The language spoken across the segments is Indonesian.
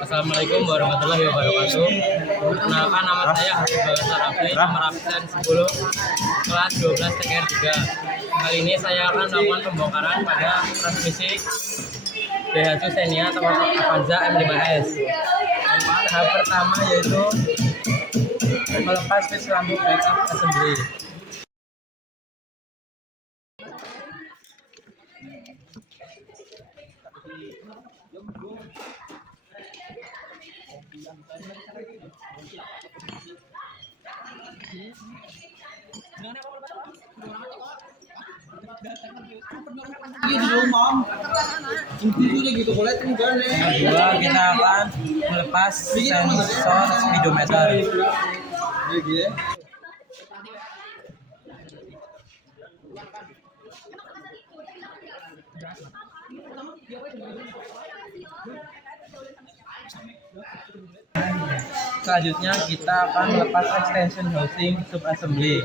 Assalamualaikum warahmatullahi wabarakatuh. Perkenalkan, nama saya Habibur Sarafi, nomor absen 10, kelas 12 TKR 3. Kali ini saya akan melakukan pembongkaran pada transmisi Daihatsu Xenia atau Avanza M5S. Tahap pertama yaitu melepas switch lampu backup assembly. Kedua, kita akan melepas sensor speedometer. Selanjutnya kita akan melepas extension housing sub assembly.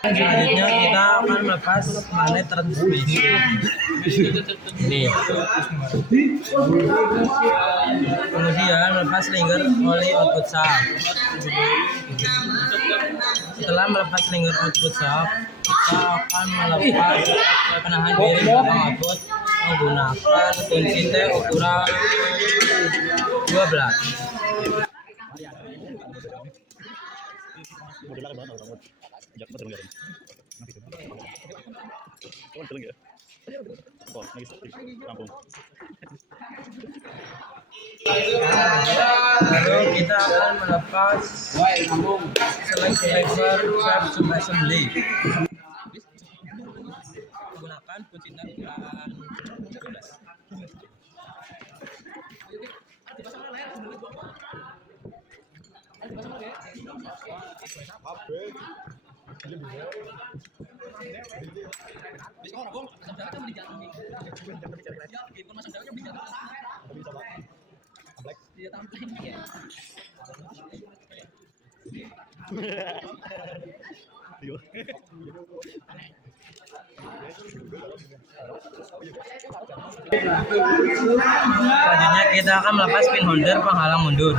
Selanjutnya kita akan melepas magnet transmisi. Ini. Kemudian melepas lingkar oli output shaft. Setelah melepas lingkar output shaft, kita akan melepas penahan bearing belakang output menggunakan kunci T ukuran 12. Lalu kita akan melepas select lever shaft sub assembly menggunakan kunci T ukuran 12. Selanjutnya kita akan melepas pin holder penghalang mundur.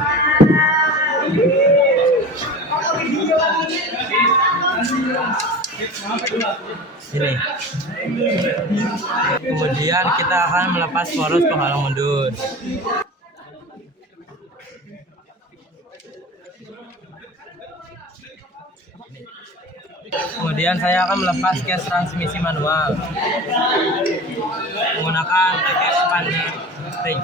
Ini. Kemudian kita akan melepas poros penghalang mundur. Kemudian saya akan melepas case transmisi manual menggunakan case panel ring.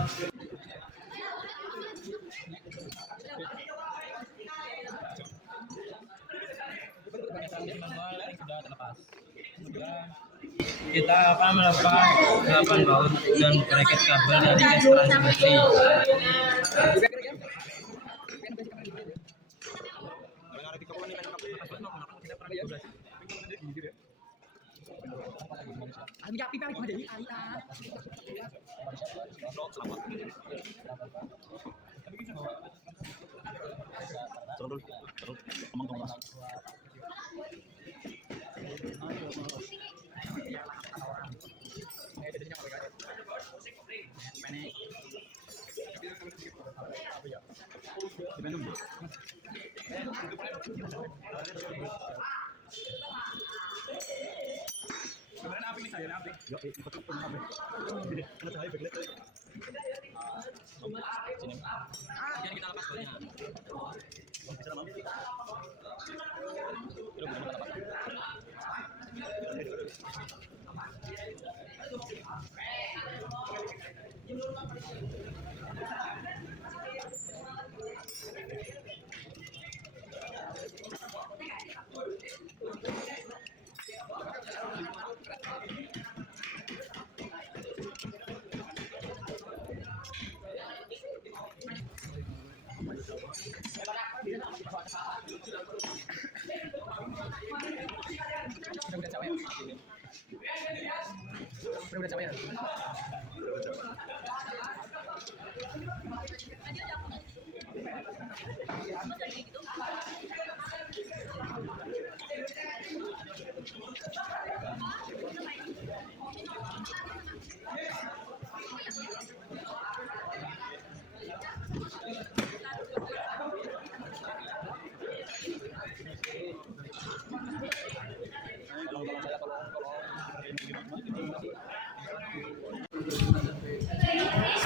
Kita akan melepas 8 baut dan bracket kabel dari case transmisi.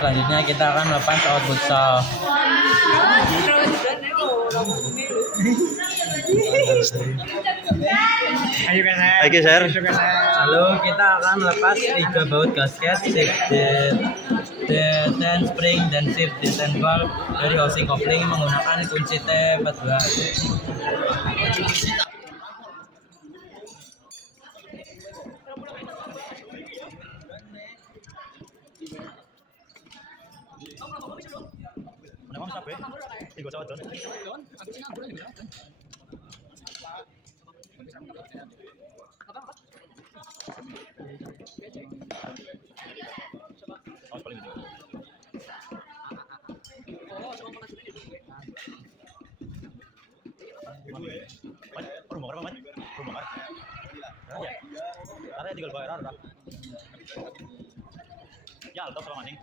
Selanjutnya kita akan melepas out futsal. Oke, Sir. Lalu kita akan melepas 3 baut gasket, detent spring dan shift detent valve dari housing coupling menggunakan kunci T14. Ya, alto sama maning.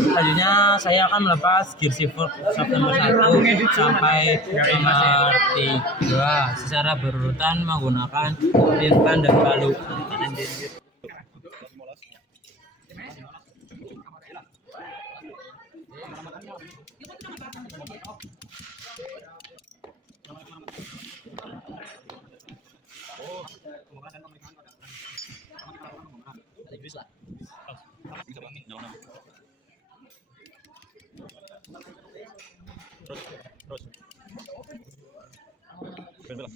Selanjutnya saya akan melepas gear shift nomor 1 sampai nomor 3 secara berurutan menggunakan pin dan palu. Terus.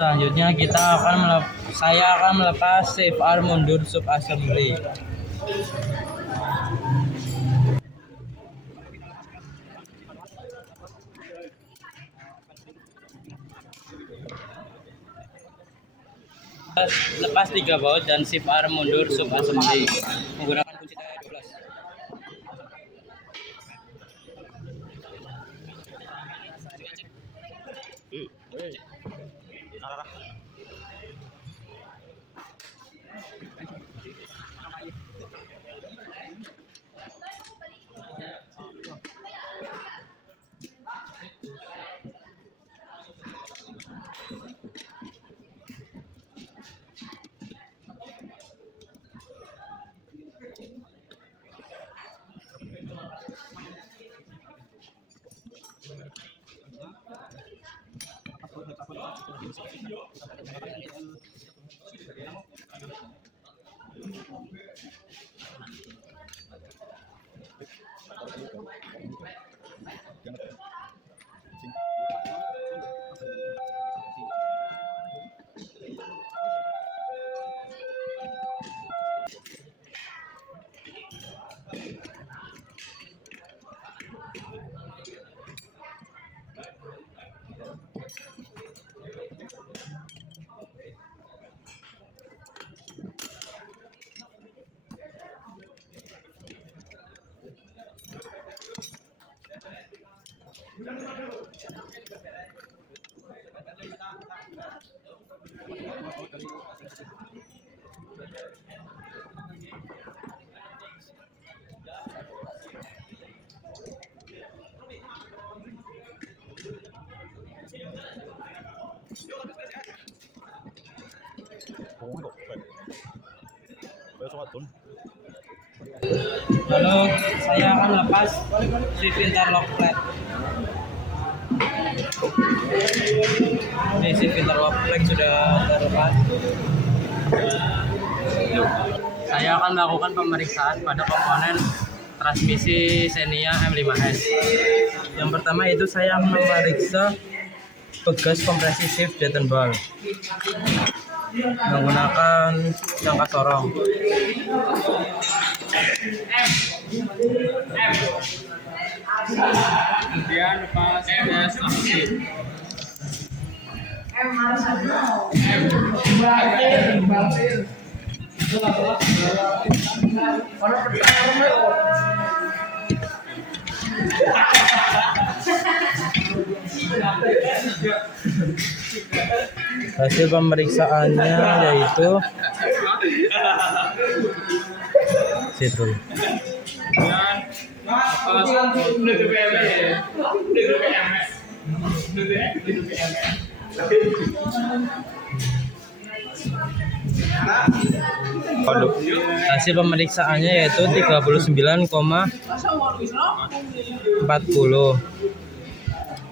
Selanjutnya saya akan melepas shift arm mundur sub assembly. Lepas 3 baut dan shift arm mundur sub assembly menggunakan kunci T12. Lalu saya akan lepas shift interlock flat. Ini shift interlock flat sudah terlepas. Saya akan melakukan pemeriksaan pada komponen transmisi Xenia M5S. Yang pertama itu saya akan memeriksa pegas kompresi shift Dayton ball menggunakan jangka sorong. Kemudian lepas transmisi. Hasil pemeriksaannya yaitu situ. Hasil pemeriksaannya yaitu 39,40.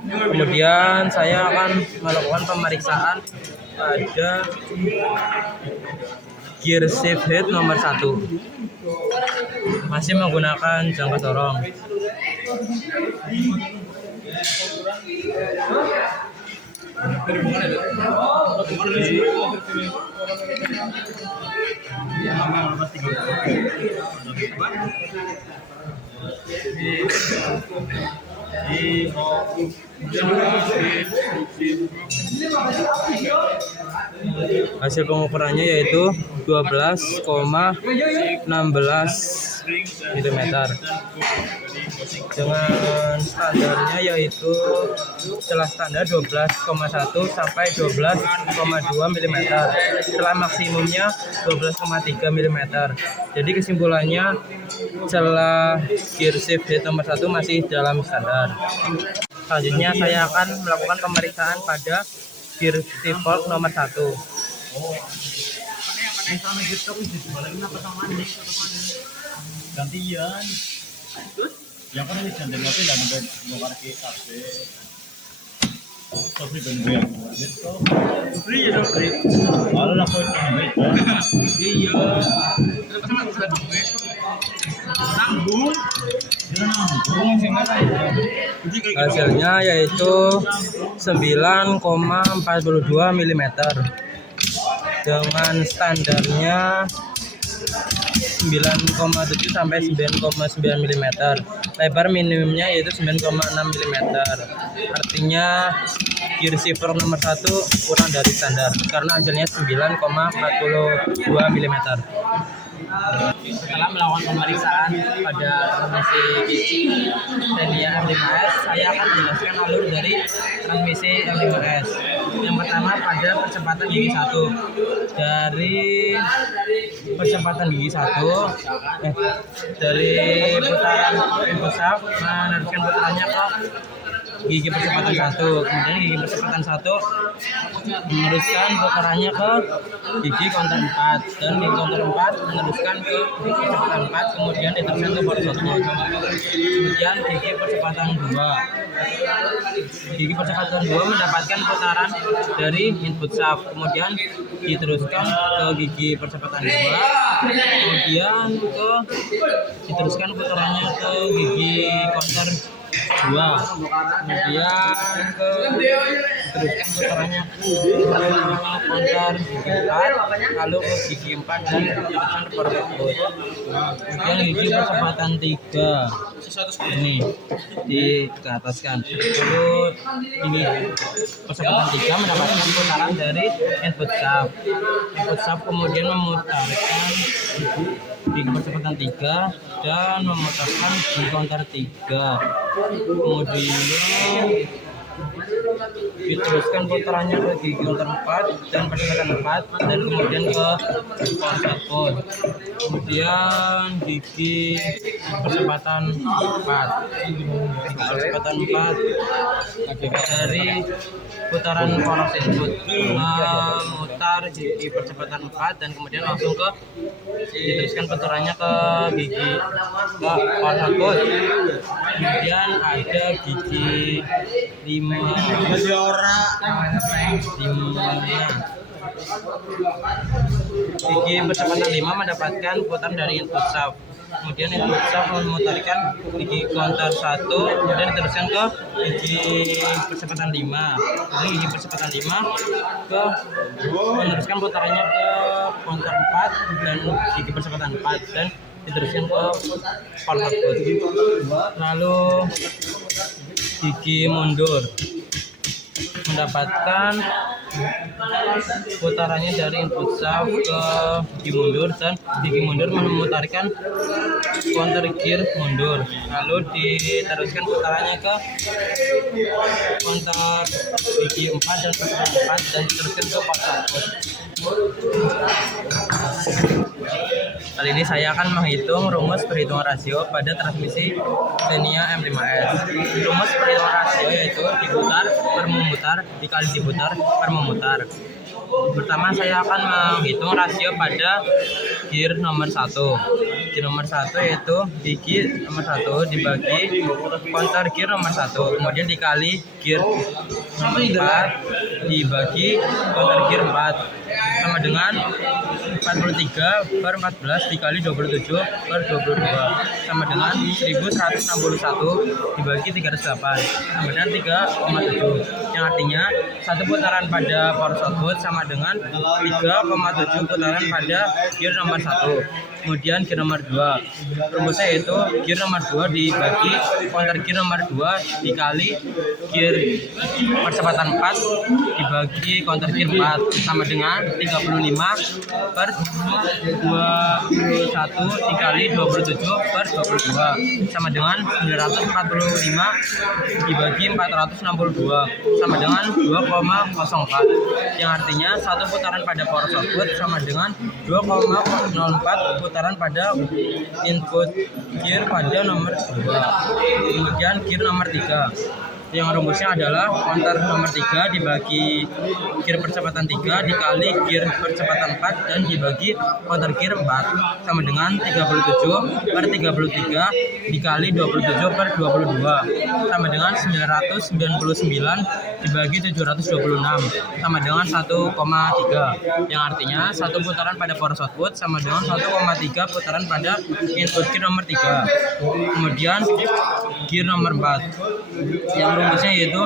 Kemudian saya akan melakukan pemeriksaan pada gear shift head nomor 1, masih menggunakan jangka sorong. Hasil pengukurannya yaitu 12,16 mm dengan standarnya yaitu celah standar 12,1 sampai 12,2 mm, celah maksimumnya 12,3 mm. Jadi kesimpulannya celah gear shift head nomor 1 masih dalam standar. Selanjutnya saya akan melakukan pemeriksaan pada gear shift fork nomor 1. Gantian. Yang kan ini gantian mobil dan bongkar kita sih. Tapi ben gue gitu. Free ya free. Kalau lah kau ini iya. Nanggung. Hasilnya yaitu 9,42 mm dengan standarnya 9,7 sampai 9,9 mm. Lebar minimumnya yaitu 9,6 mm. Artinya gear shifter nomor 1 kurang dari standar karena hasilnya 9,42 mm. Setelah melakukan pemeriksaan pada transmisi Xenia M5S, saya akan menjelaskan alur dari transmisi M5S. Yang pertama pada percepatan gigi 1. Dari percepatan gigi 1 dari putaran input shaft meneruskan putarannya ke gigi percepatan 1. Kemudian gigi percepatan 1 meneruskan putarannya ke gigi counter 4, dan gigi counter 4 meneruskan ke gigi percepatan 4, kemudian diteruskan ke poros output. Kemudian gigi percepatan 2. Gigi percepatan 2 mendapatkan putaran dari input shaft, kemudian diteruskan ke gigi percepatan 2, kemudian diteruskan putarannya ke gigi counter 2, kemudian diteruskan putarannya ke counter gigi 4, lalu ke gigi 4 dan diteruskan ke poros output. Kemudian gigi percepatan 3 ini diataskan. Lalu ini percepatan 3 mendapatkan putaran dari input shaft. Input shaft kemudian memutarkan gigi percepatan 3 dan memutarkan di counter 3. Kemudian diteruskan putarannya ke gigi counter 4 dan percepatan 4 dan kemudian ke power output, kemudian gigi percepatan 4 dari putaran power input memutar gigi percepatan 4 dan kemudian langsung ke diteruskan putarannya ke gigi ke power output. Kemudian ada gigi 5 gigi percepatan 5 mendapatkan putaran dari input sub. Kemudian input sub memutarkan gigi counter 1, kemudian diteruskan ke gigi percepatan 5. Jadi gigi percepatan 5 ke meneruskan putarannya ke counter 4 dan gigi percepatan 4 dan diteruskan ke power output. Lalu gigi mundur mendapatkan putarannya dari input sub ke gigi mundur dan gigi mundur memutarkan counter gear mundur, lalu diteruskan putarannya ke counter gigi 4 dan putaran 4 dan diteruskan ke power output. Kali ini saya akan menghitung rumus perhitungan rasio pada transmisi Xenia M5S. Rumus perhitungan rasio yaitu diputar per memutar dikali diputar per memutar. Pertama saya akan menghitung rasio pada gear nomor 1. Gear nomor 1 yaitu gigi nomor 1 dibagi counter gear nomor 1, kemudian dikali gear 4 dibagi counter gear 4 sama dengan 43 per 14 dikali 27 per 22 sama dengan 1161 dibagi 308 sama dengan 3,7, yang artinya satu putaran pada power output sama dengan 3,7 putaran pada gear nomor 1. Kemudian gear nomor 2 rumusnya yaitu gear nomor 2 dibagi counter gear nomor 2 dikali gear percepatan 4 dibagi counter gear 4 sama dengan 35 per 21 dikali 27 per 22 sama dengan 945 dibagi 462 sama dengan 2,04, yang artinya satu putaran pada power output sama dengan 2,04 putaran pada input gear pada nomor 2. Kemudian gear nomor 3 yang rumusnya adalah counter nomor 3 dibagi gear percepatan 3 dikali gear percepatan 4 dan dibagi counter gear 4 sama dengan 37 per 33 dikali 27 per 22 sama dengan 999 dibagi 726 sama dengan 1,3, yang artinya satu putaran pada power output sama dengan 1,3 putaran pada input gear nomor 3. Kemudian gear nomor 4 yang rumusnya yaitu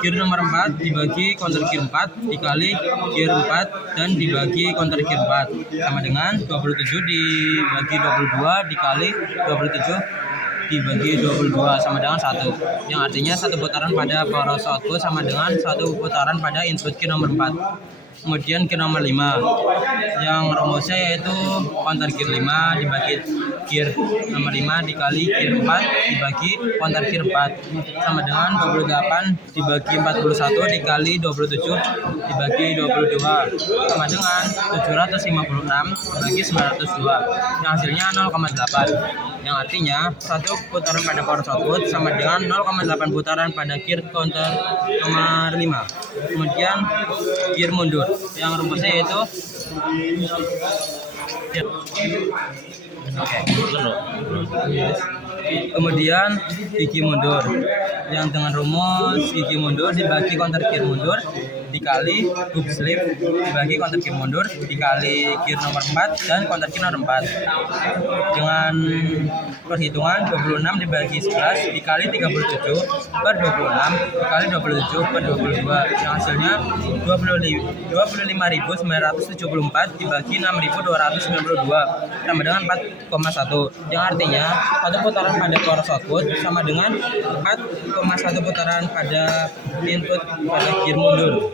gear nomor 4 dibagi counter gear 4 dikali gear 4 dan dibagi counter gear 4 sama dengan 27 dibagi 22 dikali 27 dibagi 22 sama dengan 1, yang artinya satu putaran pada power output sama dengan satu putaran pada input gear nomor 4. Kemudian gear nomor 5 yang rumusnya yaitu counter gear 5 dibagi gear nomor 5 dikali gear 4 dibagi counter gear 4 sama dengan 28 dibagi 41 dikali 27 dibagi 22 sama dengan 756 dibagi 902, yang hasilnya 0,8, yang artinya satu putaran pada power output sama dengan 0,8 putaran pada gear counter nomor 5. Kemudian gear mundur yang rumusnya yaitu kemudian gigi mundur yang dengan rumus gigi mundur dibagi counter gear mundur dikali hub slip dibagi counter gear mundur dikali gear nomor 4 dan counter gear nomor 4 dengan perhitungan 26 dibagi 11 dikali 37 per 26 dikali 27 per 22, yang hasilnya 25.974 dibagi 6.292 sama dengan 4,1, yang artinya satu putaran pada power output sama dengan 4,1 putaran pada input pada gear mundur.